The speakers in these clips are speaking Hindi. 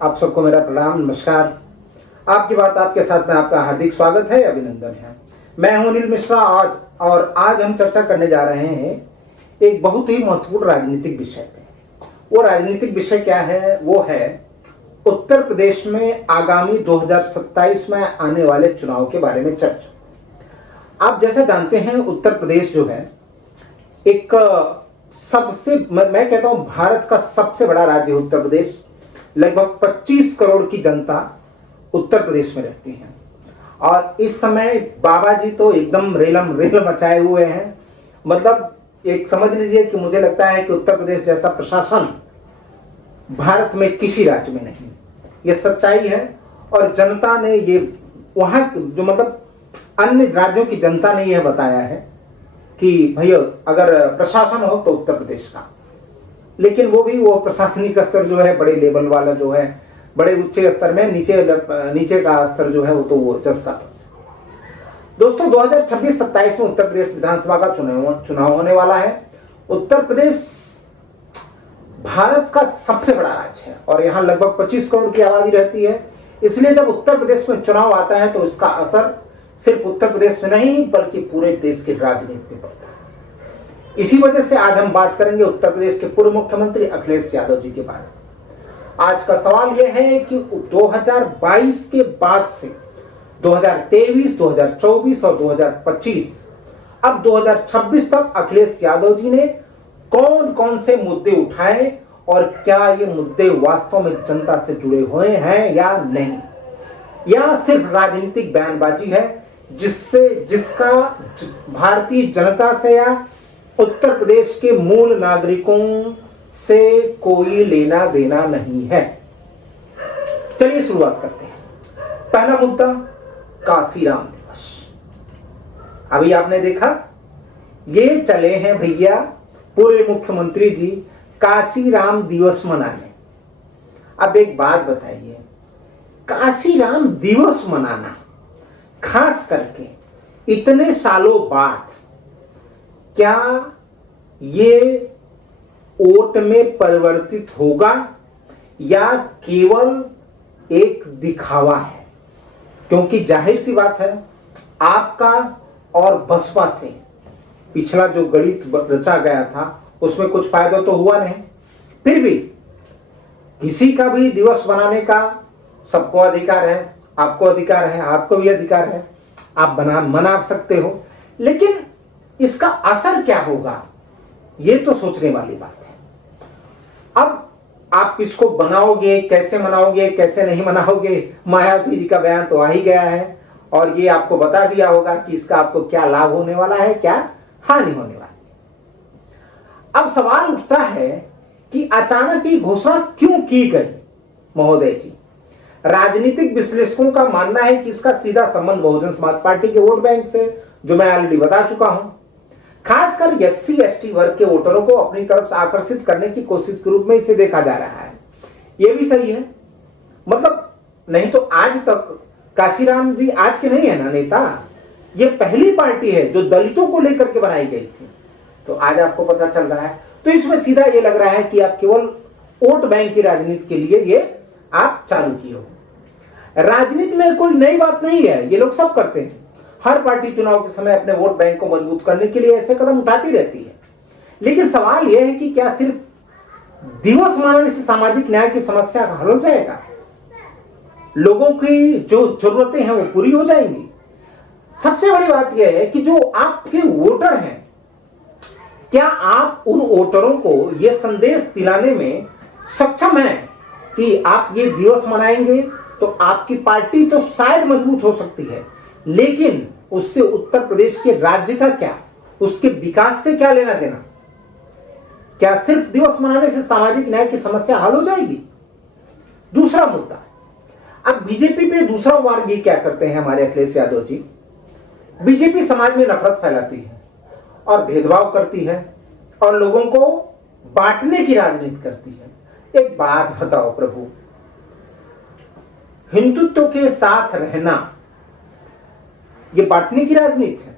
आप सबको मेरा प्रणाम, नमस्कार। आपकी बात आपके साथ में आपका हार्दिक स्वागत है, अभिनंदन है। मैं हूं अनिल मिश्रा आज हम चर्चा करने जा रहे हैं एक बहुत ही महत्वपूर्ण राजनीतिक विषय पे। वो राजनीतिक विषय क्या है? वो है उत्तर प्रदेश में आगामी 2027 में आने वाले चुनाव के बारे में चर्चा। आप जैसे जानते हैं, उत्तर प्रदेश जो है एक सबसे, मैं कहता हूं भारत का सबसे बड़ा राज्य उत्तर प्रदेश। लगभग 25 करोड़ की जनता उत्तर प्रदेश में रहती है और इस समय बाबा जी तो एकदम रेलम रेल मचाए हुए हैं। मतलब एक समझ लीजिए कि मुझे लगता है कि उत्तर प्रदेश जैसा प्रशासन भारत में किसी राज्य में नहीं। ये सच्चाई है और जनता ने ये वहां जो मतलब अन्य राज्यों की जनता ने यह बताया है कि भैया अगर प्रशासन हो तो उत्तर प्रदेश का। लेकिन वो प्रशासनिक स्तर जो है बड़े लेवल वाला जो है, बड़े उच्च स्तर में, नीचे का स्तर जो है वो तो वो जस का तस है। दोस्तों 2026-27 में उत्तर प्रदेश विधानसभा का चुनाव होने वाला है। उत्तर प्रदेश भारत का सबसे बड़ा राज्य है और यहाँ लगभग 25 करोड़ की आबादी रहती है। इसलिए जब उत्तर प्रदेश में चुनाव आता है तो इसका असर सिर्फ उत्तर प्रदेश में नहीं बल्कि पूरे देश की राजनीति में पड़ता है। इसी वजह से आज हम बात करेंगे उत्तर प्रदेश के पूर्व मुख्यमंत्री अखिलेश यादव जी के बारे में। आज का सवाल यह है कि 2022 के बाद से 2023, 2024 और 2025, अब 2026 तक अखिलेश यादव जी ने कौन कौन से मुद्दे उठाए और क्या ये मुद्दे वास्तव में जनता से जुड़े हुए हैं या नहीं, या सिर्फ राजनीतिक बयानबाजी है जिसका भारतीय जनता से या उत्तर प्रदेश के मूल नागरिकों से कोई लेना देना नहीं है। चलिए शुरुआत करते हैं। पहला मुद्दा, काशीराम दिवस। अभी आपने देखा ये चले हैं भैया पूर्व मुख्यमंत्री जी काशीराम दिवस मनाने। अब एक बात बताइए, काशीराम दिवस मनाना खास करके इतने सालों बाद, क्या ये वोट में परिवर्तित होगा या केवल एक दिखावा है? क्योंकि जाहिर सी बात है, आपका और बसपा से पिछला जो गणित रचा गया था उसमें कुछ फायदा तो हुआ नहीं। फिर भी किसी का भी दिवस बनाने का सबको अधिकार है, आपको अधिकार है, आपको भी अधिकार है, आप मना सकते हो। लेकिन इसका असर क्या होगा ये तो सोचने वाली बात है। अब आप इसको बनाओगे, कैसे मनाओगे, कैसे नहीं मनाओगे, मायावती जी का बयान तो आ ही गया है और ये आपको बता दिया होगा कि इसका आपको क्या लाभ होने वाला है, क्या हानि होने वाली है। अब सवाल उठता है कि अचानक ये घोषणा क्यों की गई महोदय जी? राजनीतिक विश्लेषकों का मानना है कि इसका सीधा संबंध बहुजन समाज पार्टी के वोट बैंक से, जो मैं ऑलरेडी बता चुका हूं। खासकर SC/ST वर्ग के वोटरों को अपनी तरफ से आकर्षित करने की कोशिश के रूप में इसे देखा जा रहा है। यह भी सही है, मतलब नहीं तो आज तक काशीराम जी आज के नहीं है ना नेता, ये पहली पार्टी है जो दलितों को लेकर के बनाई गई थी। तो आज आपको पता चल रहा है, तो इसमें सीधा ये लग रहा है कि आप केवल वोट बैंक की राजनीति के लिए ये आप चालू किए हो। राजनीति में कोई नई बात नहीं है, ये लोग सब करते हैं। हर पार्टी चुनाव के समय अपने वोट बैंक को मजबूत करने के लिए ऐसे कदम उठाती रहती है। लेकिन सवाल यह है कि क्या सिर्फ दिवस मनाने से सामाजिक न्याय की समस्या का हल हो जाएगा? लोगों की जो जरूरतें हैं वो पूरी हो जाएंगी? सबसे बड़ी बात यह है कि जो आपके वोटर हैं, क्या आप उन वोटरों को यह संदेश दिलाने में सक्षम हैं कि आप ये दिवस मनाएंगे तो आपकी पार्टी तो शायद मजबूत हो सकती है, लेकिन उससे उत्तर प्रदेश के राज्य का क्या, उसके विकास से क्या लेना देना? क्या सिर्फ दिवस मनाने से सामाजिक न्याय की समस्या हल हो जाएगी? दूसरा मुद्दा, अब बीजेपी पे दूसरा वार ये क्या करते हैं हमारे अखिलेश यादव जी? बीजेपी समाज में नफरत फैलाती है और भेदभाव करती है और लोगों को बांटने की राजनीति करती है। एक बात बताओ प्रभु, हिंदुत्व के साथ रहना ये बांटने की राजनीति है?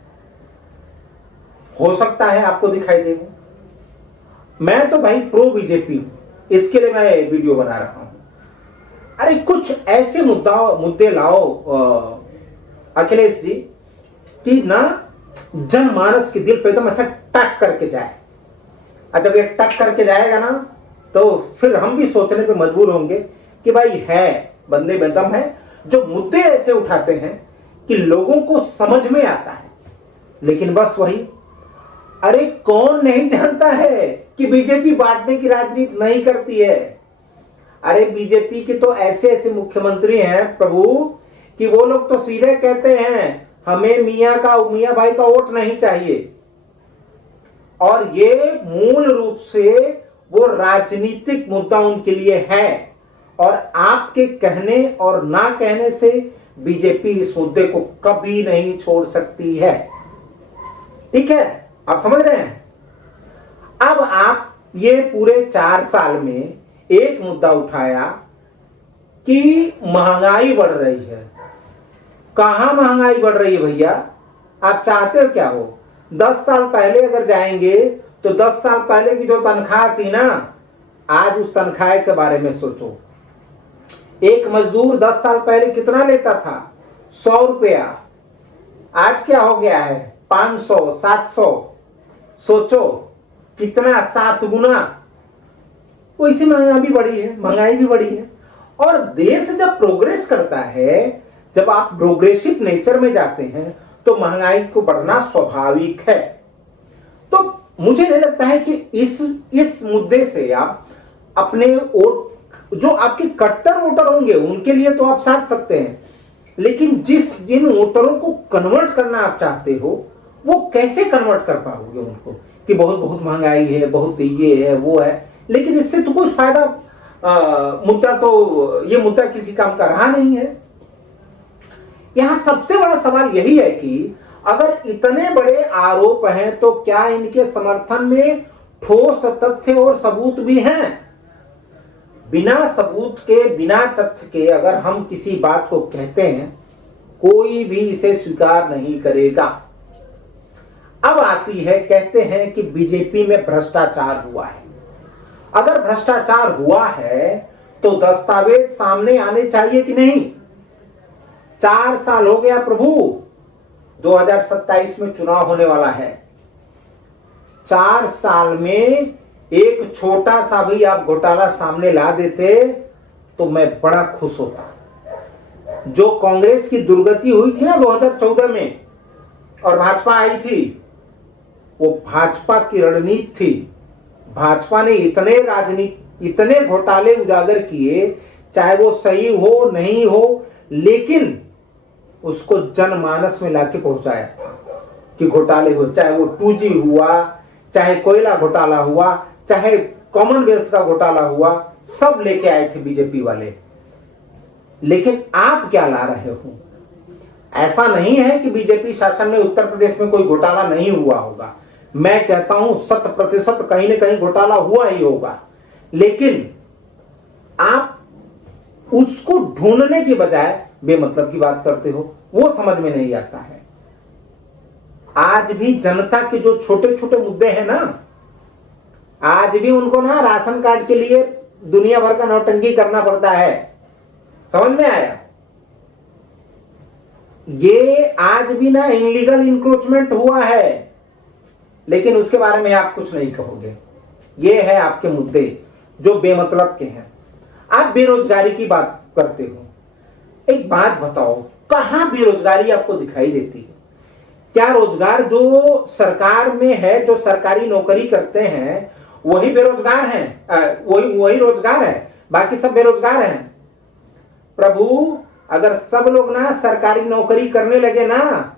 हो सकता है आपको दिखाई देगा, मैं तो भाई प्रो बीजेपी हूं, इसके लिए मैं वीडियो बना रहा हूं। अरे कुछ ऐसे मुद्दे लाओ अखिलेश जी कि ना जनमानस के दिल पे एकदम ऐसा टक करके जाए। और जब ये टक करके जाएगा ना तो फिर हम भी सोचने पे मजबूर होंगे कि भाई है बंदे में दम है, जो मुद्दे ऐसे उठाते हैं कि लोगों को समझ में आता है। लेकिन बस वही, अरे कौन नहीं जानता है कि बीजेपी बांटने की राजनीति नहीं करती है। अरे बीजेपी के तो ऐसे ऐसे मुख्यमंत्री हैं प्रभु कि वो लोग तो सीधे कहते हैं हमें मियां भाई का वोट नहीं चाहिए। और ये मूल रूप से वो राजनीतिक मुद्दा उनके लिए है, और आपके कहने और ना कहने से बीजेपी इस मुद्दे को कभी नहीं छोड़ सकती है। ठीक है, आप समझ रहे हैं। अब आप ये पूरे 4 साल में एक मुद्दा उठाया कि महंगाई बढ़ रही है। कहां महंगाई बढ़ रही है भैया? आप चाहते हो क्या हो? 10 साल पहले अगर जाएंगे तो 10 साल पहले की जो तनख्वाह थी ना, आज उस तनख्वाह के बारे में सोचो। एक मजदूर 10 साल पहले कितना लेता था? 100 रुपया। आज क्या हो गया है? 500, 700। सोचो कितना, 7 गुना। वैसे महंगाई भी बढ़ी है, महंगाई भी बढ़ी है। और देश जब प्रोग्रेस करता है, जब आप प्रोग्रेसिव नेचर में जाते हैं तो महंगाई को बढ़ना स्वाभाविक है। तो मुझे नहीं लगता है कि इस मुद्दे से आप अपने जो आपके कट्टर वोटर होंगे उनके लिए तो आप साध सकते हैं, लेकिन जिन वोटरों को कन्वर्ट करना आप चाहते हो वो कैसे कन्वर्ट कर पाओगे उनको कि बहुत बहुत महंगाई है, बहुत ये है वो है। लेकिन इससे तो कुछ फायदा ये मुद्दा किसी काम का रहा नहीं है। यहां सबसे बड़ा सवाल यही है कि अगर इतने बड़े आरोप हैं तो क्या इनके समर्थन में ठोस तथ्य और सबूत भी हैं? बिना सबूत के, बिना तथ्य के अगर हम किसी बात को कहते हैं, कोई भी इसे स्वीकार नहीं करेगा। अब आती है, कहते हैं कि बीजेपी में भ्रष्टाचार हुआ है। अगर भ्रष्टाचार हुआ है तो दस्तावेज सामने आने चाहिए कि नहीं? 4 साल हो गया प्रभु, 2027 में चुनाव होने वाला है। 4 साल में एक छोटा सा भी आप घोटाला सामने ला देते तो मैं बड़ा खुश होता। जो कांग्रेस की दुर्गति हुई थी ना 2014 में और भाजपा आई थी, वो भाजपा की रणनीति थी। भाजपा ने इतने घोटाले उजागर किए, चाहे वो सही हो नहीं हो, लेकिन उसको जनमानस में लाके पहुंचाया था कि घोटाले हो। चाहे वो 2G हुआ, चाहे कोयला घोटाला हुआ, चाहे कॉमनवेल्थ का घोटाला हुआ, सब लेके आए थे बीजेपी वाले। लेकिन आप क्या ला रहे हो? ऐसा नहीं है कि बीजेपी शासन में उत्तर प्रदेश में कोई घोटाला नहीं हुआ होगा। मैं कहता हूं 100% कहीं ना कहीं घोटाला हुआ ही होगा, लेकिन आप उसको ढूंढने की बजाय बेमतलब की बात करते हो। वो समझ में नहीं आता है। आज भी जनता के जो छोटे छोटे मुद्दे हैं ना, आज भी उनको ना राशन कार्ड के लिए दुनिया भर का नौटंकी करना पड़ता है। समझ में आया? ये आज भी ना इनलीगल इंक्रोचमेंट हुआ है, लेकिन उसके बारे में आप कुछ नहीं कहोगे। ये है आपके मुद्दे जो बेमतलब के हैं। आप बेरोजगारी की बात करते हो। एक बात बताओ, कहां बेरोजगारी आपको दिखाई देती है? क्या रोजगार जो सरकार में है, जो सरकारी नौकरी करते हैं, वही बेरोजगार हैं? वही रोजगार है, बाकी सब बेरोजगार हैं? प्रभु, अगर सब लोग ना सरकारी नौकरी करने लगे ना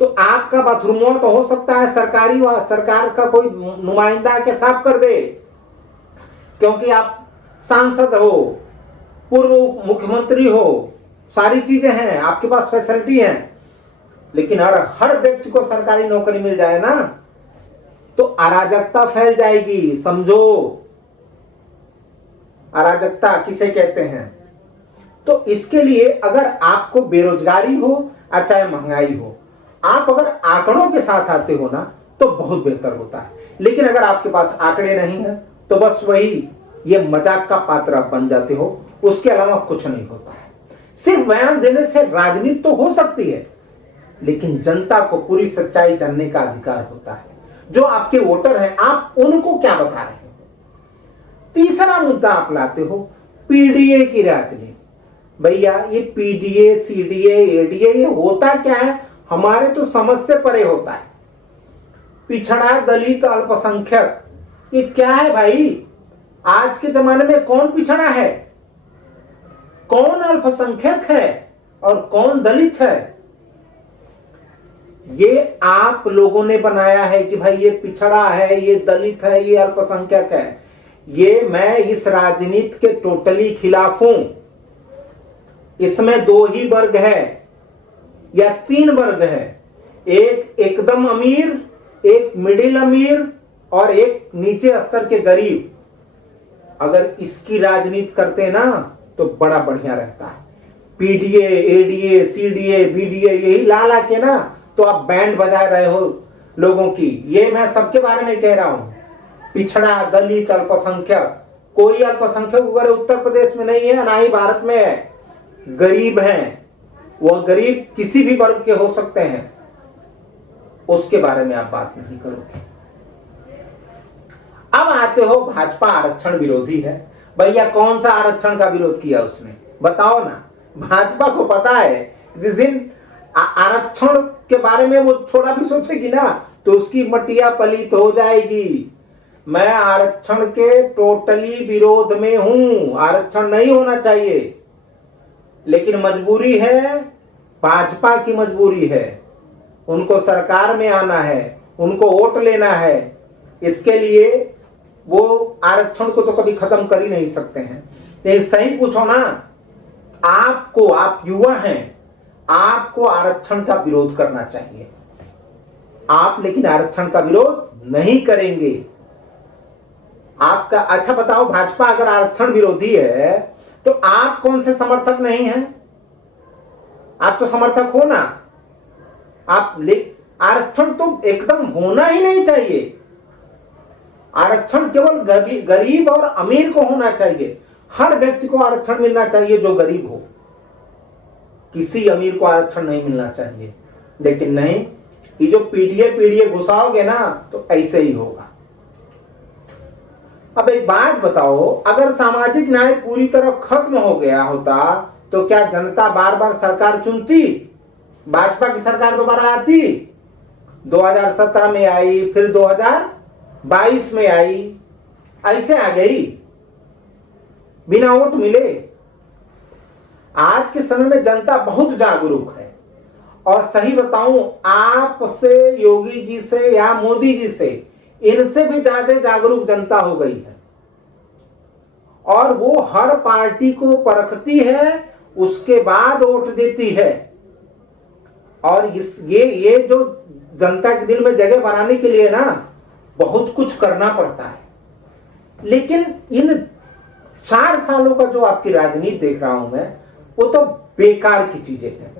तो आपका बाथरूम तो हो सकता है सरकार का कोई नुमाइंदा के साफ कर दे, क्योंकि आप सांसद हो, पूर्व मुख्यमंत्री हो, सारी चीजें हैं, आपके पास फैसिलिटी है। लेकिन हर व्यक्ति को सरकारी नौकरी मिल जाए ना तो अराजकता फैल जाएगी। समझो, अराजकता किसे कहते हैं? तो इसके लिए अगर आपको बेरोजगारी हो या चाहे महंगाई हो, आप अगर आंकड़ों के साथ आते हो ना तो बहुत बेहतर होता है। लेकिन अगर आपके पास आंकड़े नहीं है तो बस वही ये मजाक का पात्र आप बन जाते हो उसके अलावा कुछ नहीं होता है। सिर्फ बयान देने से राजनीति तो हो सकती है, लेकिन जनता को पूरी सच्चाई जानने का अधिकार होता है। जो आपके वोटर हैं, आप उनको क्या बता रहे हो? तीसरा मुद्दा आप लाते हो पीडीए की राजनीति। भैया ये पीडीए, सीडीए, एडीए ये होता क्या है? हमारे तो समझ से परे होता है। पिछड़ा, दलित, अल्पसंख्यक, ये क्या है भाई? आज के जमाने में कौन पिछड़ा है, कौन अल्पसंख्यक है और कौन दलित है? ये आप लोगों ने बनाया है कि भाई ये पिछड़ा है, ये दलित है, ये अल्पसंख्यक है। ये मैं इस राजनीति के टोटली खिलाफ हूं। इसमें दो ही वर्ग है या तीन वर्ग है, एक एकदम अमीर, एक मिडिल अमीर और एक नीचे स्तर के गरीब। अगर इसकी राजनीति करते ना तो बड़ा बढ़िया रहता है। पीडीए, एडीए, सीडीए, बीडीए यही ला ला के ना तो आप बैंड बजा रहे हो लोगों की। ये मैं सबके बारे में कह रहा हूं, पिछड़ा, दलित, अल्पसंख्यक। कोई अल्पसंख्यक अगर उत्तर प्रदेश में नहीं है, ना ही भारत में है। गरीब हैं, वह गरीब किसी भी वर्ग के हो सकते हैं, उसके बारे में आप बात नहीं करोगे। अब आते हो भाजपा आरक्षण विरोधी है। भैया कौन सा आरक्षण का विरोध किया उसने, बताओ ना। भाजपा को पता है जिस दिन आरक्षण के बारे में वो थोड़ा भी सोचेगी ना तो उसकी मटिया पलीत हो जाएगी। मैं आरक्षण के टोटली विरोध में हूं, आरक्षण नहीं होना चाहिए, लेकिन मजबूरी है, भाजपा की मजबूरी है। उनको सरकार में आना है, उनको वोट लेना है, इसके लिए वो आरक्षण को तो कभी खत्म कर ही नहीं सकते हैं। तो सही पूछो ना, आपको, आप युवा हैं, आपको आरक्षण का विरोध करना चाहिए। आप लेकिन आरक्षण का विरोध नहीं करेंगे। आपका अच्छा बताओ, भाजपा अगर आरक्षण विरोधी है तो आप कौन से समर्थक नहीं हैं? आप तो समर्थक हो ना। आप आरक्षण तो एकदम होना ही नहीं चाहिए। आरक्षण केवल गरीब और अमीर को होना चाहिए। हर व्यक्ति को आरक्षण मिलना चाहिए जो गरीब हो, किसी अमीर को आरक्षण नहीं मिलना चाहिए। लेकिन नहीं, ये जो पीडीए घुसाओगे ना तो ऐसे ही होगा। अब एक बात बताओ, अगर सामाजिक न्याय पूरी तरह खत्म हो गया होता तो क्या जनता बार बार सरकार चुनती? भाजपा की सरकार दोबारा आती? 2017 में आई, फिर 2022 में आई, ऐसे आ गई, बिना वोट मिले। आज के समय में जनता बहुत जागरूक है। और सही बताऊं, आपसे, योगी जी से या मोदी जी से, इनसे भी ज्यादा जागरूक जनता हो गई है। और वो हर पार्टी को परखती है, उसके बाद वोट देती है। और ये जो जनता के दिल में जगह बनाने के लिए ना बहुत कुछ करना पड़ता है। लेकिन इन 4 सालों का जो आपकी राजनीति देख रहा हूं मैं, वो तो बेकार की चीजें हैं।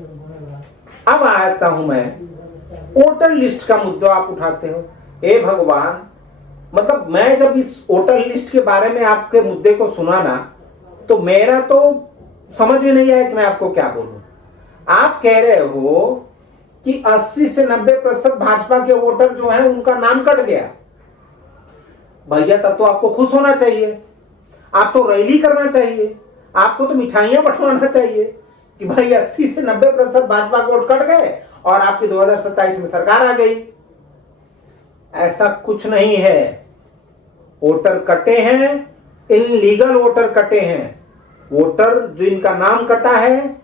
अब आता हूं मैं, वोटर लिस्ट का मुद्दा आप उठाते हो। हे भगवान, मतलब मैं जब इस वोटर लिस्ट के बारे में आपके मुद्दे को सुना ना तो मेरा तो समझ में नहीं आया कि मैं आपको क्या बोलूं। आप कह रहे हो कि 80 से 90% भाजपा के वोटर जो हैं उनका नाम कट गया। भैया तब तो आपको खुश होना चाहिए, आप तो रैली करना चाहिए, आपको तो मिठाइयां बंटवाना चाहिए कि भाई 80 से 90% भाजपा के वोट कट गए और आपकी 2027 में सरकार आ गई। ऐसा कुछ नहीं है। वोटर कटे हैं, इनलीगल वोटर कटे हैं। वोटर जो इनका नाम कटा है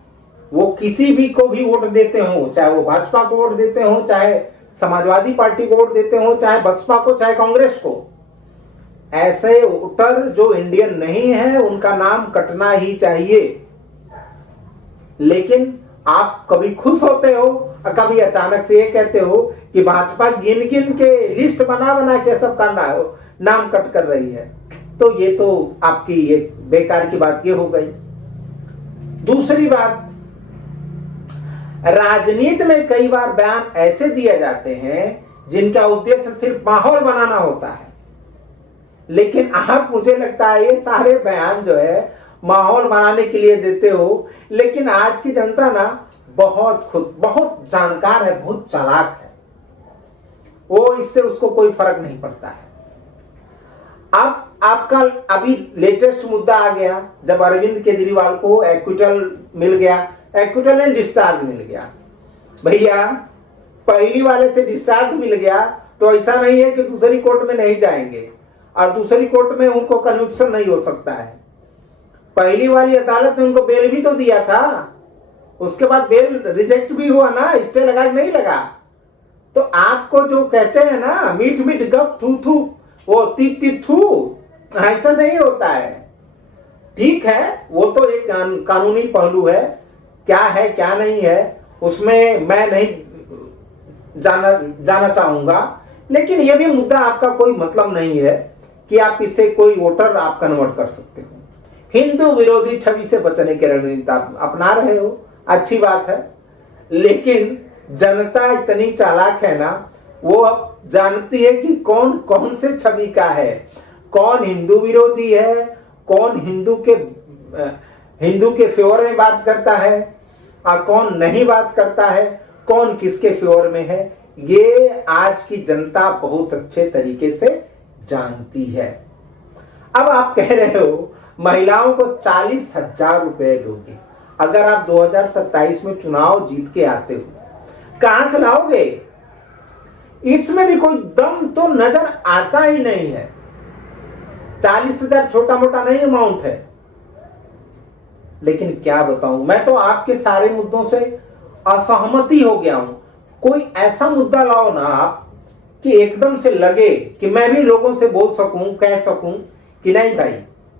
वो किसी भी को भी वोट देते हो, चाहे वो भाजपा को वोट देते हो, चाहे समाजवादी पार्टी को वोट देते हो, चाहे बसपा को, चाहे कांग्रेस को। ऐसे वोटर जो इंडियन नहीं है उनका नाम कटना ही चाहिए। लेकिन आप कभी खुश होते हो और कभी अचानक से ये कहते हो कि भाजपा गिन गिन के लिस्ट बना बना के सबका नाम कट कर रही है। तो ये तो आपकी एक बेकार की बात ये हो गई। दूसरी बात, राजनीति में कई बार बयान ऐसे दिए जाते हैं जिनका उद्देश्य सिर्फ माहौल बनाना होता है। लेकिन आप, मुझे लगता है ये सारे बयान जो है माहौल बनाने के लिए देते हो, लेकिन आज की जनता ना बहुत जानकार है, बहुत चालाक है। वो इससे उसको कोई फर्क नहीं पड़ता है। अब आपका अभी लेटेस्ट मुद्दा आ गया, जब अरविंद केजरीवाल को एक्विटल मिल गया, एक्विटल एंड डिस्चार्ज मिल गया। भैया पहली वाले से डिस्चार्ज मिल गया तो ऐसा नहीं है कि दूसरी कोर्ट में नहीं जाएंगे, और दूसरी कोर्ट में उनको कन्विक्शन नहीं हो सकता है। पहली वाली अदालत ने उनको बेल भी तो दिया था, उसके बाद बेल रिजेक्ट भी हुआ ना, स्टे लगा नहीं लगा। तो आपको जो कहते हैं ना मीठ मीठ गप थू थू, वो तीत तीत थू, ऐसा नहीं होता है। ठीक है, वो तो एक कानूनी पहलू है, क्या है क्या नहीं है उसमें मैं नहीं जाना चाहूंगा, लेकिन यह भी मुद्दा आपका कोई मतलब नहीं है कि आप इससे कोई वोटर आप कन्वर्ट कर सकते हो। हिंदू विरोधी छवि से बचने की रणनीति आप अपना रहे हो, अच्छी बात है, लेकिन जनता इतनी चालाक है ना, वो अब जानती है कि कौन कौन से छवि का है, कौन हिंदू विरोधी है, कौन हिंदू के फेवर में बात करता है और कौन नहीं बात करता है, कौन किसके फेवर में है। ये आज की जनता बहुत अच्छे तरीके से जानती है। अब आप कह रहे हो महिलाओं को 40,000 रुपए दोगे अगर आप 2027 में चुनाव जीत के आते हो, कहां से लाओगे? इसमें भी कोई दम तो नजर आता ही नहीं है। 40,000 छोटा मोटा नहीं अमाउंट है, लेकिन क्या बताऊं, मैं तो आपके सारे मुद्दों से असहमति हो गया हूं। कोई ऐसा मुद्दा लाओ ना आप कि एकदम से लगे कि मैं भी लोगों से बोल सकूं, कह सकूं कि नहीं भाई,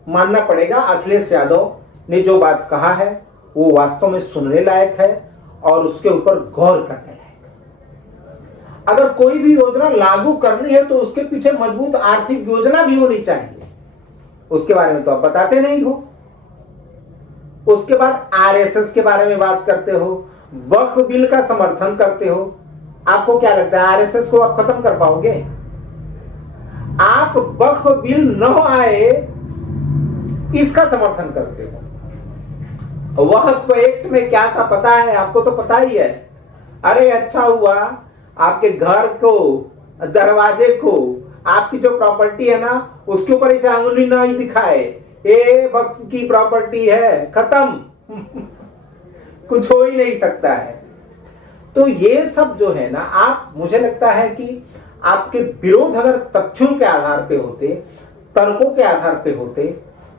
मानना पड़ेगा अखिलेश यादव ने जो बात कहा है वो वास्तव में सुनने लायक है और उसके ऊपर गौर करने लायक है। अगर कोई भी योजना लागू करनी है तो उसके पीछे मजबूत आर्थिक योजना भी होनी चाहिए, उसके बारे में तो आप बताते नहीं हो। उसके बाद आरएसएस के बारे में बात करते हो, वक्फ बिल का समर्थन करते हो। आपको क्या लगता है आरएसएस को आप खत्म कर पाओगे? आप वक्फ बिल न आए इसका समर्थन करते हो। वक्फ एक्ट में क्या था पता है आपको? तो पता ही है। अरे अच्छा हुआ आपके घर को, दरवाजे को, आपकी जो प्रॉपर्टी है ना उसके ऊपर इसे अंगुली नहीं दिखाए, ये वक्फ की प्रॉपर्टी है, खत्म कुछ हो ही नहीं सकता है। तो ये सब जो है ना, आप, मुझे लगता है कि आपके विरोध अगर तथ्यों के आधार पे होते, तर्कों के आधार पे होते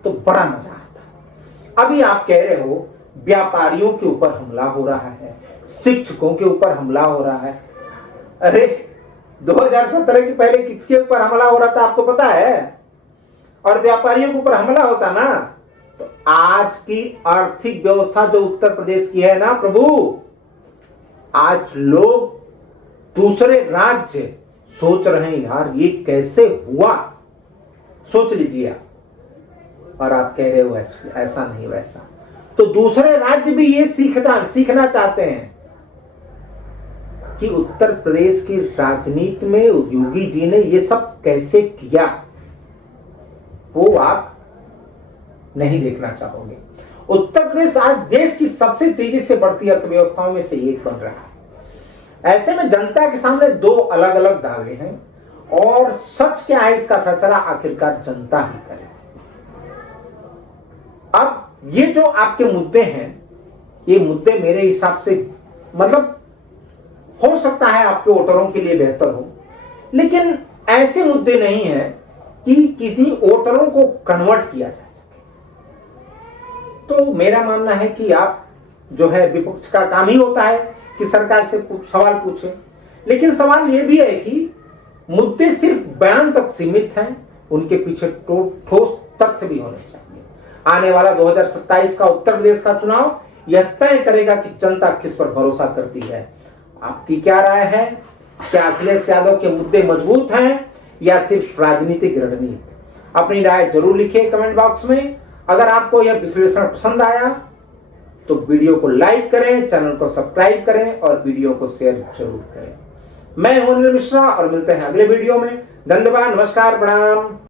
तो बड़ा मजा आता। अभी आप कह रहे हो व्यापारियों के ऊपर हमला हो रहा है, शिक्षकों के ऊपर हमला हो रहा है। अरे 2017 के पहले किसके ऊपर हमला हो रहा था आपको पता है? और व्यापारियों के ऊपर हमला होता ना तो आज की आर्थिक व्यवस्था जो उत्तर प्रदेश की है ना प्रभु, आज लोग दूसरे राज्य सोच रहे हैं यार ये कैसे हुआ, सोच लीजिए आप। और आप कह रहे हो ऐसा नहीं वैसा। तो दूसरे राज्य भी ये सीखना चाहते हैं कि उत्तर प्रदेश की राजनीति में योगी जी ने ये सब कैसे किया, वो आप नहीं देखना चाहोगे। उत्तर प्रदेश आज देश की सबसे तेजी से बढ़ती अर्थव्यवस्थाओं में से एक बन रहा है। ऐसे में जनता के सामने दो अलग अलग दावे हैं और सच क्या है इसका फैसला आखिरकार जनता ही करे। अब ये जो आपके मुद्दे हैं, ये मुद्दे मेरे हिसाब से मतलब हो सकता है आपके वोटरों के लिए बेहतर हो, लेकिन ऐसे मुद्दे नहीं हैं कि किसी वोटरों को कन्वर्ट किया जा सके। तो मेरा मानना है कि आप जो है, विपक्ष का काम ही होता है कि सरकार से सवाल पूछे, लेकिन सवाल यह भी है कि मुद्दे सिर्फ बयान तक सीमित हैं, उनके पीछे ठोस तथ्य भी होने चाहिए। आने वाला 2027 का उत्तर प्रदेश का चुनाव यह तय करेगा कि जनता किस पर भरोसा करती है। आपकी क्या राय है? क्या अखिलेश यादव के मुद्दे मजबूत हैं या सिर्फ राजनीतिक रणनीति? अपनी राय जरूर लिखिए कमेंट बॉक्स में। अगर आपको यह विश्लेषण पसंद आया तो वीडियो को लाइक करें, चैनल को सब्सक्राइब करें और वीडियो को शेयर जरूर करें। मैं हूं अनिल मिश्रा और मिलते हैं अगले वीडियो में। धन्यवाद, नमस्कार, प्रणाम।